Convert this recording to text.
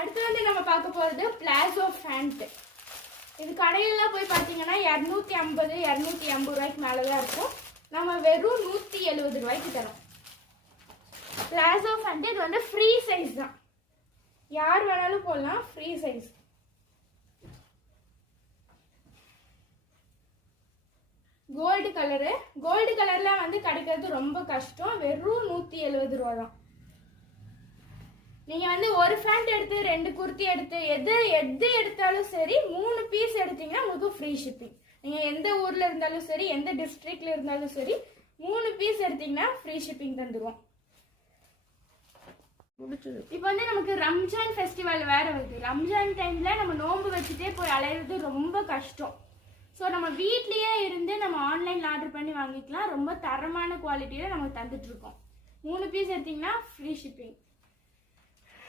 அடுத்து வந்து நம்ம பார்க்க போகிறது பிளாசோ ஃபேண்ட். இது கடையிலலாம் போய் பார்த்தீங்கன்னா 250 280 ரூபாய்க்கு மேலே தான் இருக்கும். நம்ம வெறும் 170 ரூபாய்க்கு தரோம். பிளாசோ ஃபேண்ட் இது வந்து ஃப்ரீ சைஸ் தான், யார் வேணாலும் போடலாம், free size. Gold colour, gold கலர்லாம் வந்து கிடைக்கிறது ரொம்ப கஷ்டம். வெறும் 170 ரூபா தான். நீங்கள் வந்து ஒரு ஃபேண்ட் எடுத்து 2 குர்த்தி எடுத்து எது எடுத்தாலும் சரி 3 பீஸ் எடுத்தீங்கன்னா உங்களுக்கு ஃப்ரீ ஷிப்பிங். நீங்கள் எந்த ஊரில் இருந்தாலும் சரி, எந்த டிஸ்ட்ரிக்டில் இருந்தாலும் சரி 3 பீஸ் எடுத்தீங்கன்னா ஃப்ரீ ஷிப்பிங் தந்துடுவோம். இப்போ வந்து நமக்கு ரம்ஜான் ஃபெஸ்டிவல் வேற வருது. ரம்ஜான் டைம்ல நம்ம நோன்பு வச்சுட்டே போய் அலையிறது ரொம்ப கஷ்டம். ஸோ நம்ம வீட்லயே இருந்து நம்ம ஆன்லைன்ல ஆர்டர் பண்ணி வாங்கிக்கலாம். ரொம்ப தரமான குவாலிட்டியில நமக்கு தந்துட்டு இருக்கோம். 3 பீஸ் எடுத்தீங்கன்னா ஃப்ரீ ஷிப்பிங்.